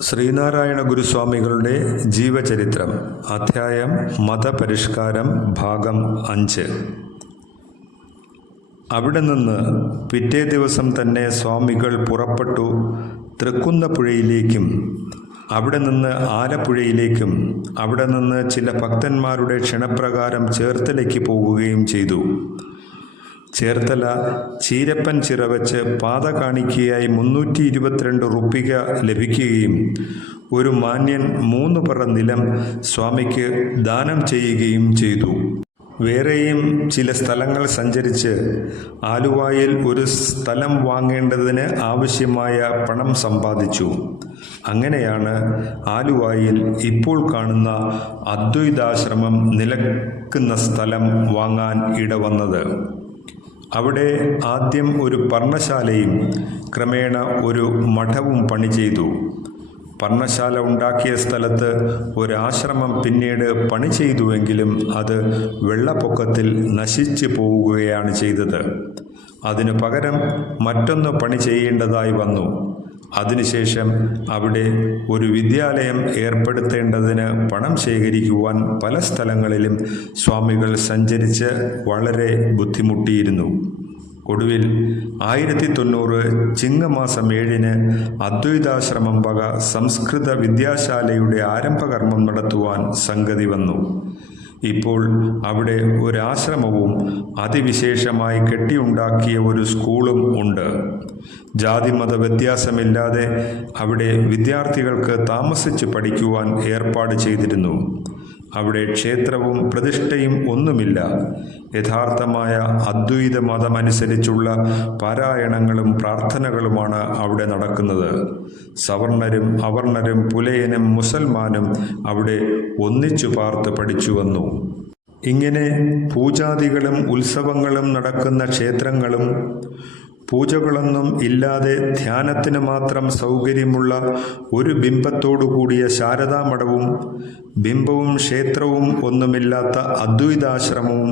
ശ്രീനാരായണ ഗുരുസ്വാമികളുടെ ജീവചരിത്രം അധ്യായം മതപരിഷ്കാരം ഭാഗം അഞ്ച്. അവിടെ നിന്ന് പിറ്റേ ദിവസം തന്നെ സ്വാമികൾ പുറപ്പെട്ടു തൃക്കുന്നപ്പുഴയിലേക്കും അവിടെ നിന്ന് ആലപ്പുഴയിലേക്കും അവിടെ നിന്ന് ചില ഭക്തന്മാരുടെ ക്ഷണപ്രകാരം ചേർത്തലയ്ക്ക് പോകുകയും ചെയ്തു. ചേർത്തല ചീരപ്പൻ ചിറവച്ച് പാത കാണിക്കയായി മുന്നൂറ്റി ഇരുപത്തിരണ്ട് റുപ്പിക ലഭിക്കുകയും ഒരു മാന്യൻ മൂന്ന് പറ നിലം സ്വാമിക്ക് ദാനം ചെയ്യുകയും ചെയ്തു. വേറെയും ചില സ്ഥലങ്ങൾ സഞ്ചരിച്ച് ആലുവായിൽ ഒരു സ്ഥലം വാങ്ങേണ്ടതിന് ആവശ്യമായ പണം സമ്പാദിച്ചു. അങ്ങനെയാണ് ആലുവായിൽ ഇപ്പോൾ കാണുന്ന അദ്വൈതാശ്രമം നിലക്കുന്ന സ്ഥലം വാങ്ങാൻ ഇടവന്നത്. അവിടെ ആദ്യം ഒരു പർണശാലയും ക്രമേണ ഒരു മഠവും പണി ചെയ്തു. പർണശാല ഉണ്ടാക്കിയ സ്ഥലത്ത് ഒരാശ്രമം പിന്നീട് പണി ചെയ്തുവെങ്കിലും അത് വെള്ളപ്പൊക്കത്തിൽ നശിച്ചു പോവുകയാണ് ചെയ്തത്. അതിനു പകരം മറ്റൊന്ന് പണി ചെയ്യേണ്ടതായി വന്നു. അതിനുശേഷം അവിടെ ഒരു വിദ്യാലയം ഏർപ്പെടുത്തേണ്ടതിന് പണം ശേഖരിക്കുവാൻ പല സ്ഥലങ്ങളിലും സ്വാമികൾ സഞ്ചരിച്ച് വളരെ ബുദ്ധിമുട്ടിയിരുന്നു. ഒടുവിൽ ആയിരത്തി തൊണ്ണൂറ് ചിങ്ങമാസം ഏഴിന് അദ്വൈതാശ്രമം വക സംസ്കൃത വിദ്യാശാലയുടെ ആരംഭകർമ്മം നടത്തുവാൻ സംഗതി വന്നു. ഇപ്പോൾ അവിടെ ഒരാശ്രമവും അതിവിശേഷമായി കെട്ടിയുണ്ടാക്കിയ ഒരു സ്കൂളും ഉണ്ട്. ജാതിമത വ്യത്യാസമില്ലാതെ അവിടെ വിദ്യാർത്ഥികൾക്ക് താമസിച്ച് പഠിക്കുവാൻ ഏർപ്പാട് ചെയ്തിരുന്നു. അവിടെ ക്ഷേത്രവും പ്രതിഷ്ഠയും ഒന്നുമില്ല. യഥാർത്ഥമായ അദ്വൈത മതമനുസരിച്ചുള്ള പാരായണങ്ങളും പ്രാർത്ഥനകളുമാണ് അവിടെ നടക്കുന്നത്. സവർണരും അവർണരും പുലയനും മുസൽമാനും അവിടെ ഒന്നിച്ചു പാർത്ത് പഠിച്ചു വന്നു. ഇങ്ങനെ പൂജാദികളും ഉത്സവങ്ങളും നടക്കുന്ന ക്ഷേത്രങ്ങളും പൂജകളൊന്നും ഇല്ലാതെ ധ്യാനത്തിന് മാത്രം സൗകര്യമുള്ള ഒരു ബിംബത്തോടു കൂടിയ ശാരദാമഠവും ബിംബവും ക്ഷേത്രവും ഒന്നുമില്ലാത്ത അദ്വൈതാശ്രമവും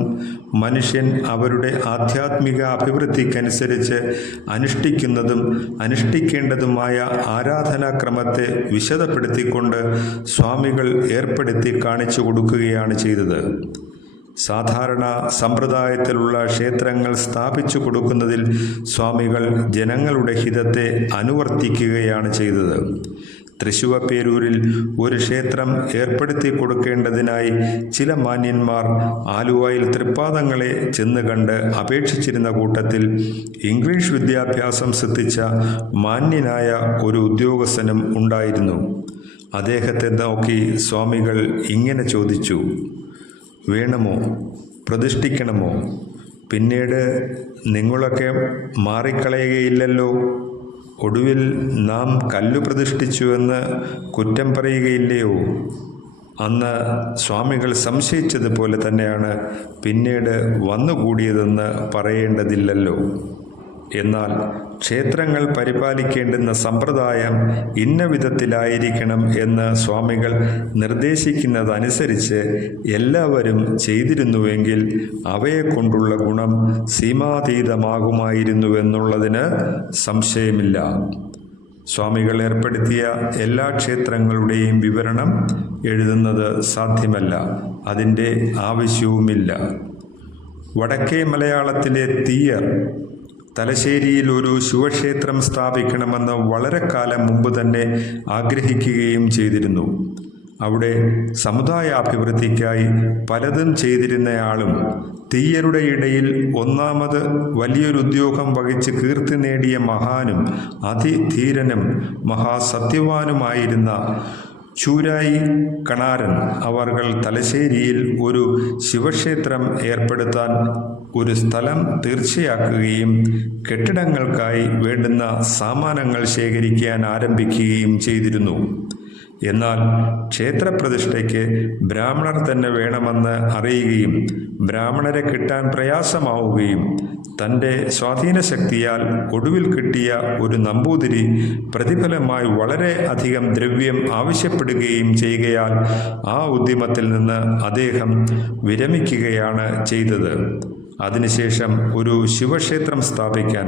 മനുഷ്യൻ അവരുടെ ആധ്യാത്മിക അഭിവൃദ്ധിക്കനുസരിച്ച് അനുഷ്ഠിക്കുന്നതും അനുഷ്ഠിക്കേണ്ടതുമായ ആരാധനാക്രമത്തെ വിശദപ്പെടുത്തിക്കൊണ്ട് സ്വാമികൾ ഏർപ്പെടുത്തി കാണിച്ചു കൊടുക്കുകയാണ് ചെയ്തത്. സാധാരണ സമ്പ്രദായത്തിലുള്ള ക്ഷേത്രങ്ങൾ സ്ഥാപിച്ചു കൊടുക്കുന്നതിൽ സ്വാമികൾ ജനങ്ങളുടെ ഹിതത്തെ അനുവർത്തിക്കുകയാണ് ചെയ്തത്. തൃശുവപ്പേരൂരിൽ ഒരു ക്ഷേത്രം ഏർപ്പെടുത്തി കൊടുക്കേണ്ടതിനായി ചില മാന്യന്മാർ ആലുവയിൽ തൃപ്പാദങ്ങളെ ചെന്ന് കണ്ട് അപേക്ഷിച്ചിരുന്ന കൂട്ടത്തിൽ ഇംഗ്ലീഷ് വിദ്യാഭ്യാസം സിദ്ധിച്ച മാന്യനായ ഒരു ഉദ്യോഗസ്ഥനും ഉണ്ടായിരുന്നു. അദ്ദേഹത്തെ നോക്കി സ്വാമികൾ ഇങ്ങനെ ചോദിച്ചു. വേണമോ? പ്രതിഷ്ഠിക്കണമോ? പിന്നീട് നിങ്ങളൊക്കെ മാറിക്കളയുകയില്ലല്ലോ. ഒടുവിൽ നാം കല്ലു പ്രതിഷ്ഠിച്ചുവെന്ന് കുറ്റം പറയുകയില്ലയോ? അന്ന് സ്വാമികൾ സംശയിച്ചതുപോലെ തന്നെയാണ് പിന്നീട് വന്നുകൂടിയതെന്ന് പറയേണ്ടതില്ലല്ലോ. എന്നാൽ ക്ഷേത്രങ്ങൾ പരിപാലിക്കേണ്ടുന്ന സമ്പ്രദായം ഇന്ന വിധത്തിലായിരിക്കണം എന്ന് സ്വാമികൾ നിർദ്ദേശിക്കുന്നതനുസരിച്ച് എല്ലാവരും ചെയ്തിരുന്നുവെങ്കിൽ അവയെക്കൊണ്ടുള്ള ഗുണം സീമാതീതമാകുമായിരുന്നുവെന്നുള്ളതിന് സംശയമില്ല. സ്വാമികൾ ഏർപ്പെടുത്തിയ എല്ലാ ക്ഷേത്രങ്ങളുടെയും വിവരണം എഴുതുന്നത് സാധ്യമല്ല. അതിന്റെ ആവശ്യവുമില്ല. വടക്കേ മലയാളത്തിലെ തീയർ തലശ്ശേരിയിൽ ഒരു ശിവക്ഷേത്രം സ്ഥാപിക്കണമെന്ന് വളരെ കാലം മുമ്പ് തന്നെ ആഗ്രഹിക്കുകയും ചെയ്തിരുന്നു. അവിടെ സമുദായാഭിവൃദ്ധിക്കായി പലതും ചെയ്തിരുന്നയാളും തീയരുടെ ഇടയിൽ ഒന്നാമത് വലിയൊരു ഉദ്യോഗം വഹിച്ച് കീർത്തി നേടിയ മഹാനും അതിധീരനും മഹാസത്യവാനുമായിരുന്ന ചൂരായി കണാരൻ അവർകൾ തലശ്ശേരിയിൽ ഒരു ശിവക്ഷേത്രം ഏർപ്പെടുത്താൻ ഒരു സ്ഥലം തീർച്ചയാക്കുകയും കെട്ടിടങ്ങൾക്കായി വേണ്ടുന്ന സാമാനങ്ങൾ ശേഖരിക്കാൻ ആരംഭിക്കുകയും ചെയ്തിരുന്നു. എന്നാൽ ക്ഷേത്രപ്രതിഷ്ഠയ്ക്ക് ബ്രാഹ്മണർ തന്നെ വേണമെന്ന് അറിയുകയും ബ്രാഹ്മണരെ കിട്ടാൻ പ്രയാസമാവുകയും തന്റെ സ്വാധീനശക്തിയാൽ ഒടുവിൽ കിട്ടിയ ഒരു നമ്പൂതിരി പ്രതിഫലമായി വളരെ അധികം ദ്രവ്യം ആവശ്യപ്പെടുകയും ചെയ്യുകയാൽ ആ ഉദ്യമത്തിൽ നിന്ന് അദ്ദേഹം വിരമിക്കുകയാണ് ചെയ്തത്. അതിനുശേഷം ഒരു ശിവക്ഷേത്രം സ്ഥാപിക്കാൻ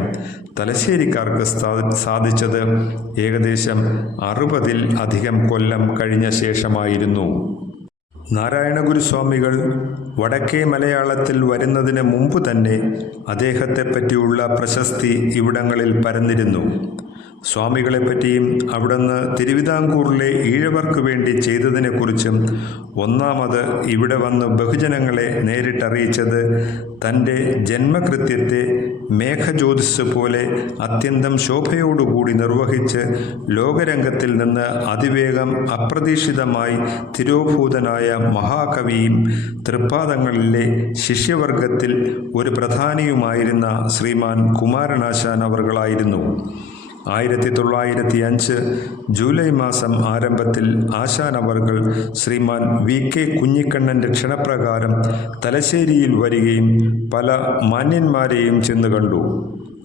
തലശ്ശേരിക്കാർക്ക് സാധിച്ചത് ഏകദേശം അറുപതിൽ അധികം കൊല്ലം കഴിഞ്ഞ ശേഷമായിരുന്നു. നാരായണഗുരുസ്വാമികൾ വടക്കേ മലയാളത്തിൽ വരുന്നതിന് മുമ്പ് തന്നെ അദ്ദേഹത്തെ പറ്റിയുള്ള പ്രശസ്തി ഇവിടങ്ങളിൽ പരന്നിരുന്നു. സ്വാമികളെപ്പറ്റിയും അവിടുന്ന് തിരുവിതാംകൂറിലെ ഈഴവർക്ക് വേണ്ടി ചെയ്തതിനെക്കുറിച്ചും ഒന്നാമത് ഇവിടെ വന്ന് ബഹുജനങ്ങളെ നേരിട്ടറിയിച്ചത് തന്റെ ജന്മകൃത്യത്തെ മേഘജ്യോതിസ് പോലെ അത്യന്തം ശോഭയോടുകൂടി നിർവഹിച്ച് ലോകരംഗത്തിൽ നിന്ന് അതിവേഗം അപ്രതീക്ഷിതമായി തിരോഭൂതനായ മഹാകവിയും തൃപ്പാദങ്ങളിലെ ശിഷ്യവർഗത്തിൽ ഒരു പ്രധാനിയുമായിരുന്ന ശ്രീമാൻ കുമാരനാശാൻ അവർകളായിരുന്നു. ആയിരത്തി തൊള്ളായിരത്തി അഞ്ച് ജൂലൈ മാസം ആരംഭത്തിൽ ആശാൻ ശ്രീമാൻ വി കെ കുഞ്ഞിക്കണ്ണന്റെ ക്ഷണപ്രകാരം തലശ്ശേരിയിൽ വരികയും പല മാന്യന്മാരെയും ചെന്ന് കണ്ടു.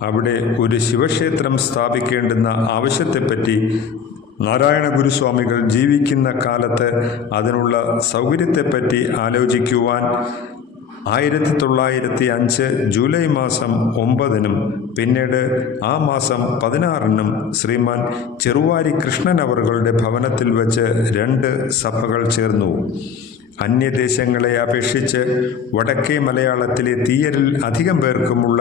അവിടെ ഒരു ശിവക്ഷേത്രം സ്ഥാപിക്കേണ്ടുന്ന ആവശ്യത്തെപ്പറ്റി നാരായണ ഗുരുസ്വാമികൾ ജീവിക്കുന്ന കാലത്ത് അതിനുള്ള സൗകര്യത്തെപ്പറ്റി ആലോചിക്കുവാൻ ആയിരത്തി തൊള്ളായിരത്തി അഞ്ച് ജൂലൈ മാസം ഒമ്പതിനും പിന്നീട് ആ മാസം പതിനാറിനും ശ്രീമാൻ ചെറുവാരി കൃഷ്ണൻ അവറുകളുടെ ഭവനത്തിൽ വെച്ച് രണ്ട് സഭകൾ ചേർന്നു. അന്യദേശങ്ങളെ അപേക്ഷിച്ച് വടക്കേ മലയാളത്തിലെ തീയരിൽ അധികം പേർക്കുമുള്ള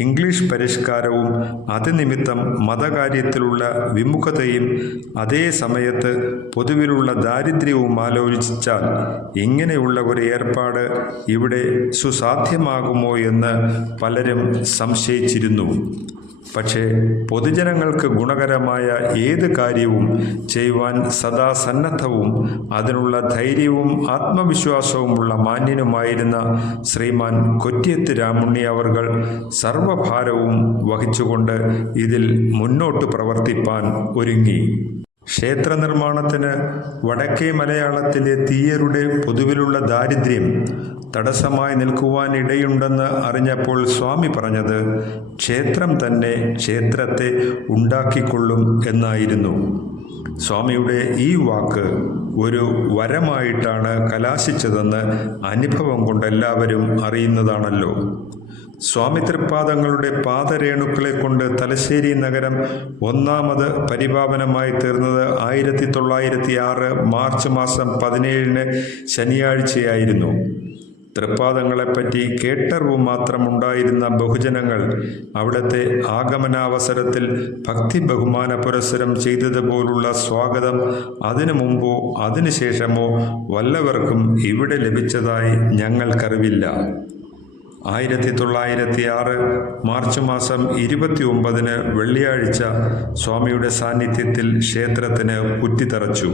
ഇംഗ്ലീഷ് പരിഷ്കാരവും അതുനിമിത്തം മതകാര്യത്തിലുള്ള വിമുഖതയും അതേ സമയത്ത് പൊതുവിലുള്ള ദാരിദ്ര്യവും ആലോചിച്ചാൽ ഇങ്ങനെയുള്ള ഒരു ഏർപ്പാട് ഇവിടെ സുസാധ്യമാകുമോ എന്ന് പലരും സംശയിച്ചിരുന്നു. പക്ഷേ പൊതുജനങ്ങൾക്ക് ഗുണകരമായ ഏത് കാര്യവും ചെയ്യുവാൻ സദാ സന്നദ്ധവും അതിനുള്ള ധൈര്യവും ആത്മവിശ്വാസവുമുള്ള മാന്യനുമായിരുന്ന ശ്രീമാൻ കൊറ്റിയത്ത് രാമുണ്ണി അവർകൾ സർവഭാരവും വഹിച്ചുകൊണ്ട് ഇതിൽ മുന്നോട്ട് പ്രവർത്തിപ്പാൻ ഒരുങ്ങി. ക്ഷേത്ര നിർമ്മാണത്തിന് വടക്കേ മലയാളത്തിലെ തീയരുടെ പൊതുവിലുള്ള ദാരിദ്ര്യം തടസ്സമായി നിൽക്കുവാനിടയുണ്ടെന്ന് അറിഞ്ഞപ്പോൾ സ്വാമി പറഞ്ഞത് ക്ഷേത്രം തന്നെ ക്ഷേത്രത്തെ ഉണ്ടാക്കിക്കൊള്ളും എന്നായിരുന്നു. സ്വാമിയുടെ ഈ വാക്ക് ഒരു വരമായിട്ടാണ് കലാശിച്ചതെന്ന് അനുഭവം കൊണ്ട് എല്ലാവരും അറിയുന്നതാണല്ലോ. സ്വാമി തൃപ്പാദങ്ങളുടെ പാദരേണുക്കളെ കൊണ്ട് തലശ്ശേരി നഗരം ഒന്നാമത് പരിപാവനമായി തീർന്നത് ആയിരത്തി തൊള്ളായിരത്തി ആറ് മാർച്ച് മാസം പതിനേഴിന് ശനിയാഴ്ചയായിരുന്നു. തൃപ്പാദങ്ങളെപ്പറ്റി കേട്ടറിവ് മാത്രമുണ്ടായിരുന്ന ബഹുജനങ്ങൾ അവിടുത്തെ ആഗമനാവസരത്തിൽ ഭക്തി ബഹുമാന പുരസ്സരം ചെയ്തതുപോലുള്ള സ്വാഗതം അതിനു മുമ്പോ അതിനുശേഷമോ വല്ലവർക്കും ഇവിടെ ലഭിച്ചതായി ഞങ്ങൾക്കറിവില്ല. ആയിരത്തി തൊള്ളായിരത്തി ആറ് മാർച്ച് മാസം ഇരുപത്തി ഒമ്പതിന് വെള്ളിയാഴ്ച സ്വാമിയുടെ സാന്നിധ്യത്തിൽ ക്ഷേത്രത്തിന് കുറ്റിത്തറച്ചു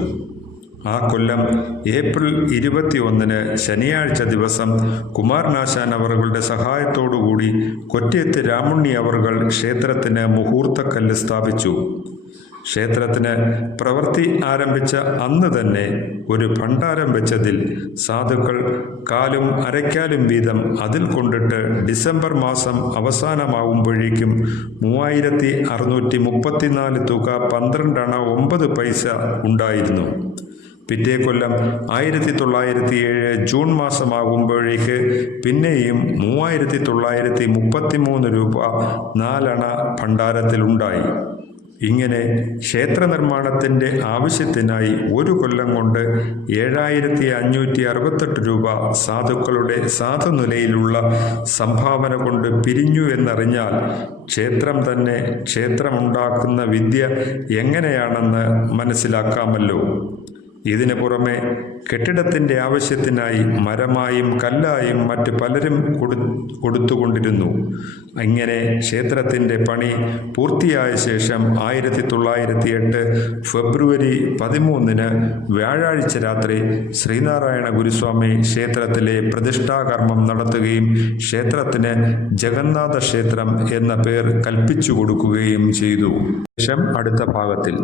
ആ കൊല്ലം ഏപ്രിൽ ഇരുപത്തി ഒന്നിന് ശനിയാഴ്ച ദിവസം കുമാരനാശാൻ അവറുകളുടെ സഹായത്തോടുകൂടി കൊറ്റയത്ത് രാമുണ്ണി അവറുകൾ ക്ഷേത്രത്തിന് മുഹൂർത്തക്കല്ല് സ്ഥാപിച്ചു. ക്ഷേത്രത്തിന് പ്രവൃത്തി ആരംഭിച്ച അന്ന് തന്നെ ഒരു ഭണ്ഡാരം വെച്ചതിൽ സാധുക്കൾ കാലും അരയ്ക്കാലും വീതം അതിൽ കൊണ്ടിട്ട് ഡിസംബർ മാസം അവസാനമാവുമ്പോഴേക്കും മൂവായിരത്തി അറുന്നൂറ്റി മുപ്പത്തിനാല് തുക പന്ത്രണ്ടണ ഒമ്പത് പൈസ ഉണ്ടായിരുന്നു. പിറ്റേ കൊല്ലം ആയിരത്തി തൊള്ളായിരത്തി ഏഴ് ജൂൺ മാസമാകുമ്പോഴേക്ക് പിന്നെയും മൂവായിരത്തി തൊള്ളായിരത്തി മുപ്പത്തി മൂന്ന് രൂപ നാലണ ഭണ്ഡാരത്തിലുണ്ടായി. ഇങ്ങനെ ക്ഷേത്ര നിർമ്മാണത്തിന്റെ ആവശ്യത്തിനായി ഒരു കൊല്ലം കൊണ്ട് ഏഴായിരത്തി അഞ്ഞൂറ്റി അറുപത്തെട്ട് രൂപ സാധുക്കളുടെ സാധുനിലയിലുള്ള സംഭാവന കൊണ്ട് പിരിഞ്ഞു എന്നറിഞ്ഞാൽ ക്ഷേത്രം തന്നെ ക്ഷേത്രമുണ്ടാക്കുന്ന വിദ്യ എങ്ങനെയാണെന്ന് മനസ്സിലാക്കാമല്ലോ. ഇതിനു പുറമെ കെട്ടിടത്തിന്റെ ആവശ്യത്തിനായി മരമായും കല്ലായും മറ്റ് പലരും കൊടു കൊടുത്തുകൊണ്ടിരുന്നു. ഇങ്ങനെ ക്ഷേത്രത്തിന്റെ പണി പൂർത്തിയായ ശേഷം ആയിരത്തി തൊള്ളായിരത്തി എട്ട് ഫെബ്രുവരി പതിമൂന്നിന് വ്യാഴാഴ്ച രാത്രി ശ്രീനാരായണ ഗുരുസ്വാമി ക്ഷേത്രത്തിലെ പ്രതിഷ്ഠാകർമ്മം നടത്തുകയും ക്ഷേത്രത്തിന് ജഗന്നാഥ ക്ഷേത്രം എന്ന പേർ കൽപ്പിച്ചു കൊടുക്കുകയും ചെയ്തു. ശേഷം അടുത്ത ഭാഗത്തിൽ.